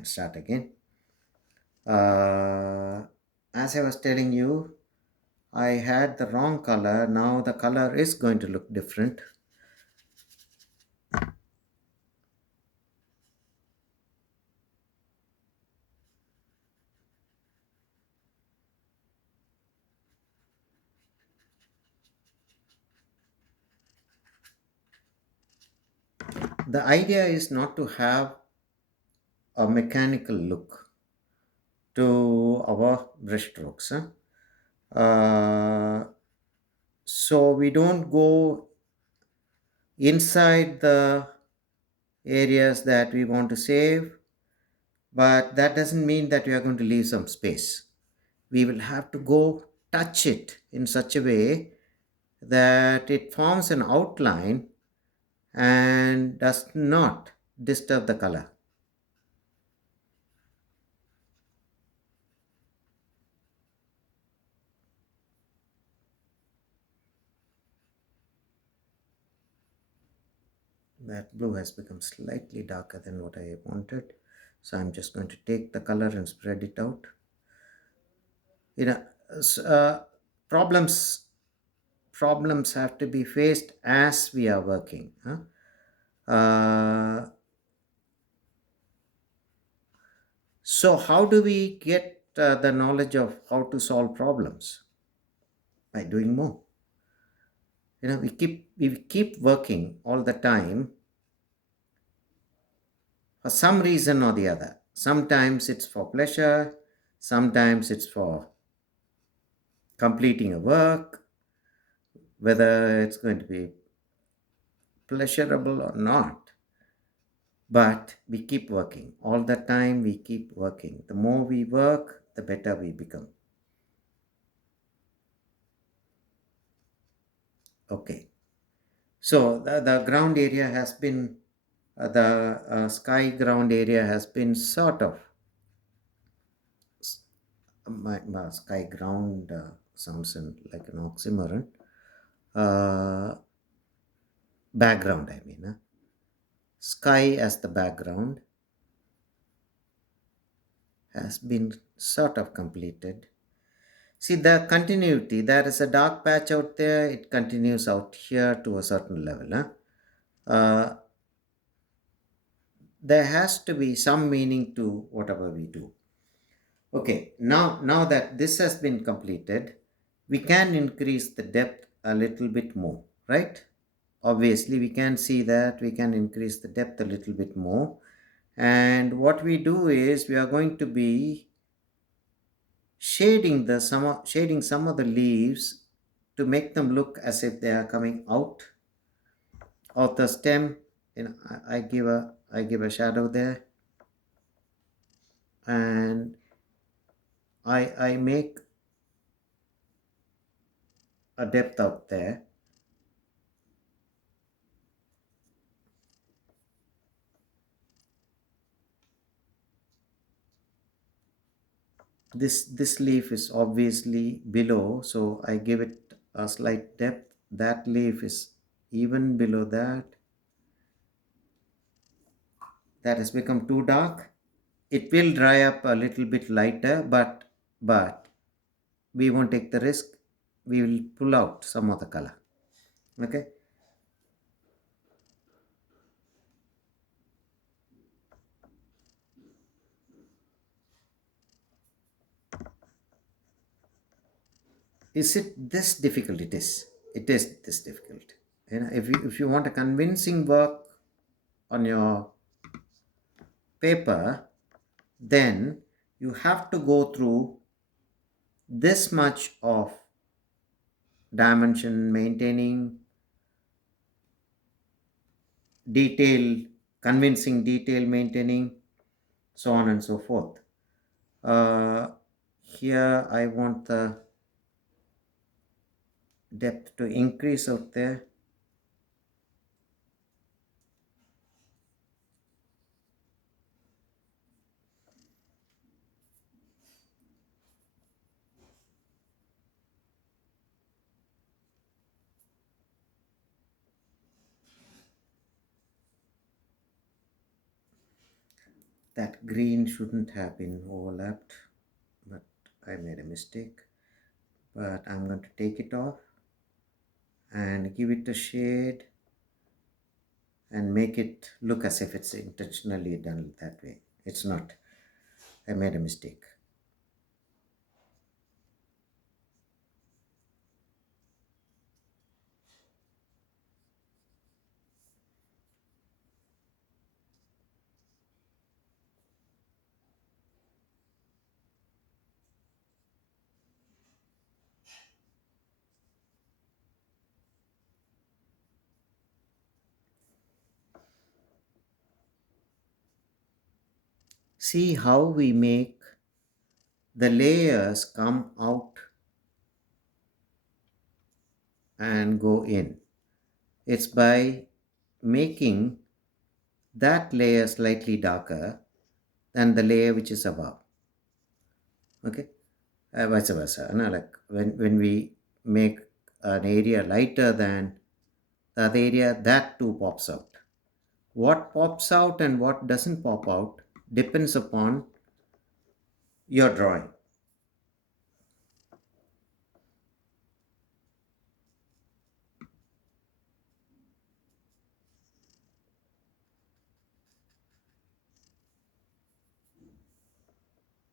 can start again. Uh, as I was telling you, I had the wrong color. Now the color is going to look different. The idea is not to have a mechanical look to our brush strokes. So we don't go inside the areas that we want to save, but that doesn't mean that we are going to leave some space. We will have to go touch it in such a way that it forms an outline and does not disturb the color. That blue has become slightly darker than what I wanted. So I'm just going to take the color and spread it out. You know, s- uh, problems problems have to be faced as we are working. So how do we get the knowledge of how to solve problems? By doing more. We keep working all the time for some reason or the other. Sometimes it's for pleasure, sometimes it's for completing a work, whether it's going to be pleasurable or not. But we keep working. All the time we keep working. The more we work, the better we become. Okay. So the ground area has been, the sky ground area has been sort of, my sky ground sounds like an oxymoron. Uh, Background, I mean. Sky as the background has been sort of completed. See the continuity, there is a dark patch out there, it continues out here to a certain level. There has to be some meaning to whatever we do. Okay, now that this has been completed, we can increase the depth a little bit more, right? Obviously, we can see that we can increase the depth a little bit more. And what we do is we are going to be shading some of the leaves to make them look as if they are coming out of the stem. I give a shadow there, and I make a depth out there. This leaf is obviously below, so I give it a slight depth. That leaf is even below that. That has become too dark. It will dry up a little bit lighter, but we won't take the risk. We will pull out some of the color. Okay. Is it this difficult? It is this difficult. If you want a convincing work on your paper, then you have to go through this much of dimension maintaining, detail, convincing detail maintaining, so on and so forth. uh, Here I want the depth to increase out there. that green shouldn't have been overlapped, but I made a mistake. But I'm going to take it off and give it a shade and make it look as if it's intentionally done that way. It's not. I made a mistake. See how we make the layers come out and go in. It's by making that layer slightly darker than the layer which is above. Okay, vice versa. No, like when we make an area lighter than the other area, that too pops out. What pops out and what doesn't pop out depends upon your drawing.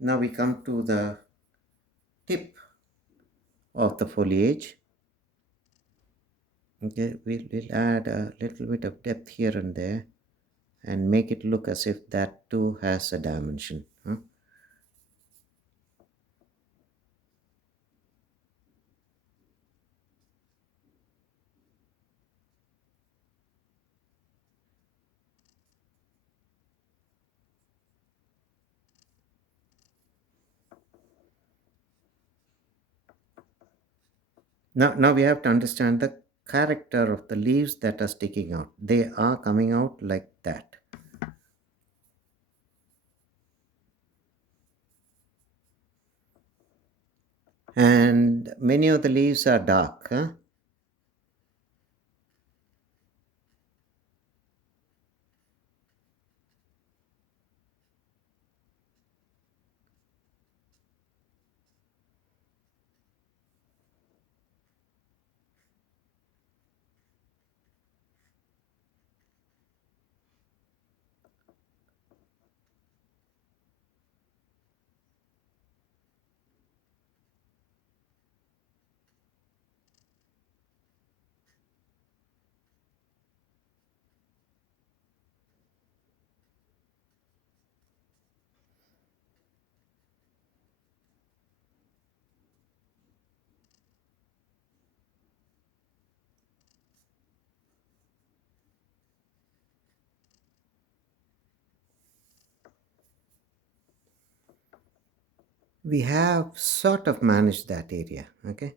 Now we come to the tip of the foliage. Okay, we'll add a little bit of depth here and there and make it look as if that too has a dimension. Huh? Now we have to understand the character of the leaves that are sticking out. They are coming out like that. And many of the leaves are dark. Huh? We have sort of managed that area. Okay.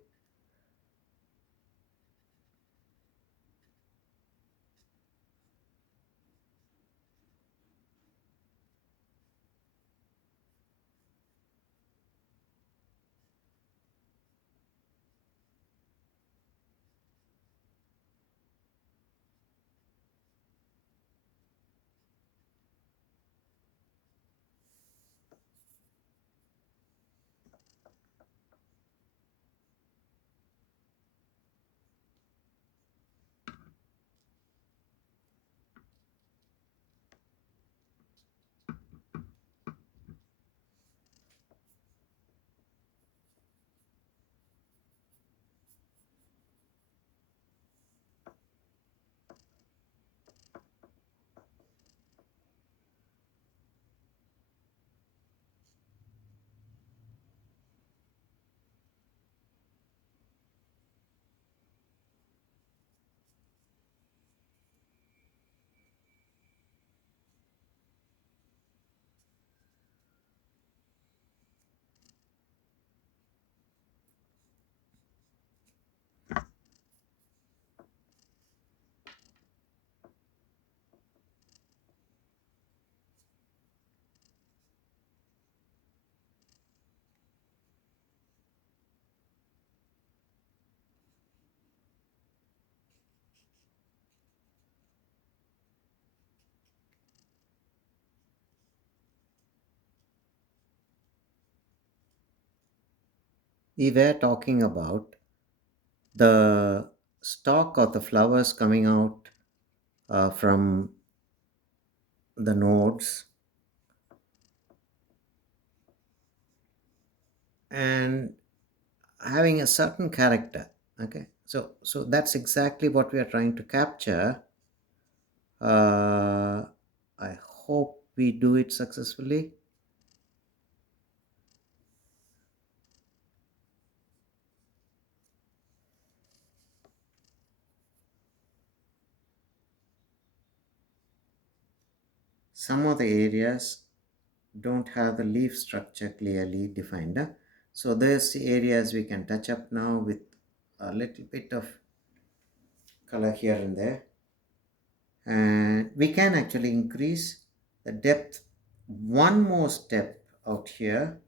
we were talking about the stalk of the flowers coming out from the nodes and having a certain character. Okay, so that's exactly what we are trying to capture. uh, I hope we do it successfully. Some of the areas don't have the leaf structure clearly defined, huh? So there's the areas we can touch up now with a little bit of color here and there, and we can actually increase the depth one more step out here.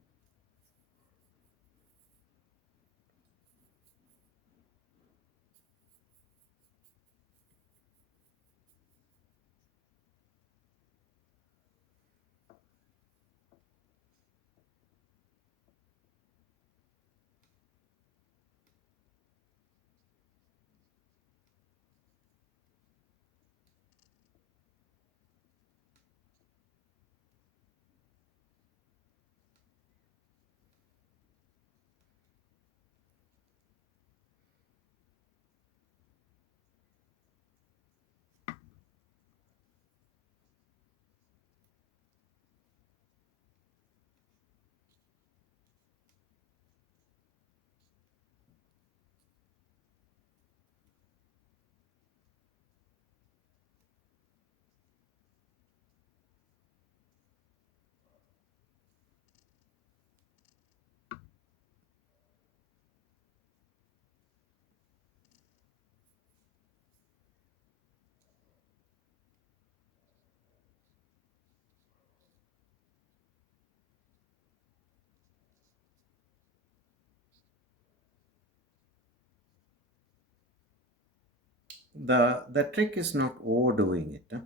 The trick is not overdoing it, huh?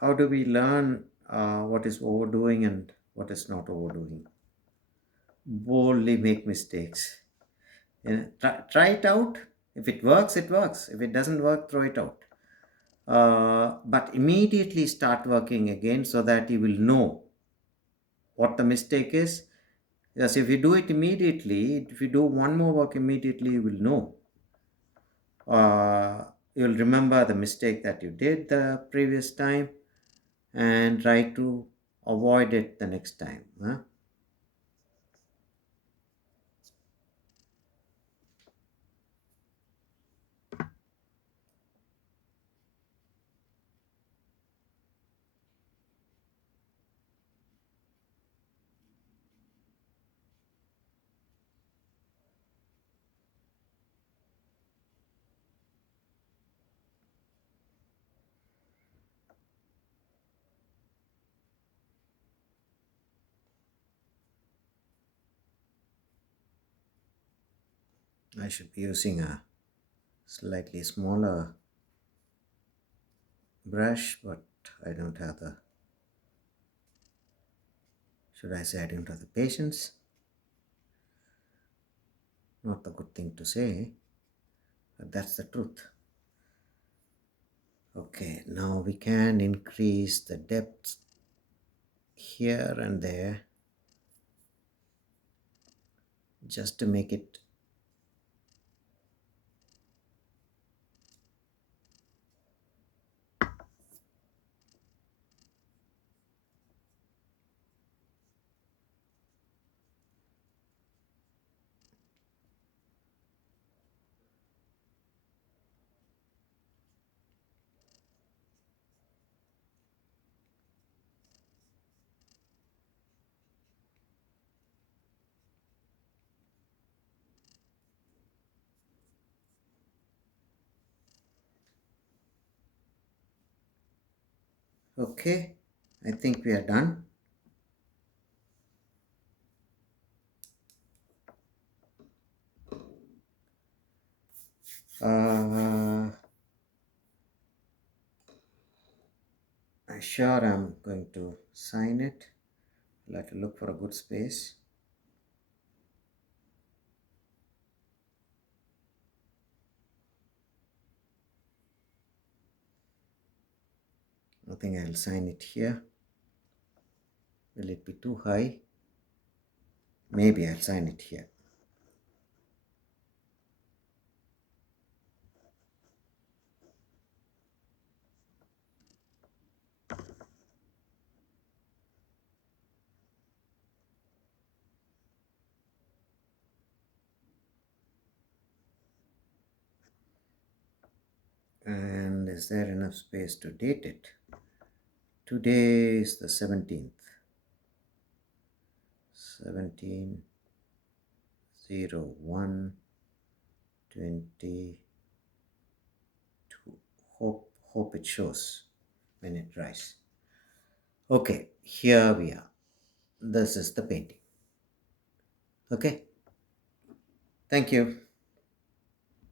How do we learn what is overdoing and what is not overdoing? Boldly make mistakes. Try it out. If it works, it works. If it doesn't work, throw it out. But immediately start working again so that you will know what the mistake is. Yes, if you do it immediately, if you do one more work immediately, you will know. You'll remember the mistake that you did the previous time and try to avoid it the next time. Huh? I should be using a slightly smaller brush, but I don't have the, should I say, I don't have the patience. Not the good thing to say, but that's the truth. Okay, now we can increase the depth here and there just to make it. Okay, I think we are done. Uh, I sure I'm going to sign it. I'll have to look for a good space. I think I'll sign it here. Will it be too high? Maybe I'll sign it here. And is there enough space to date it? Today is the 17th. 17 01 22. Hope it shows when it dries. Okay, here we are. This is the painting. Okay, thank you.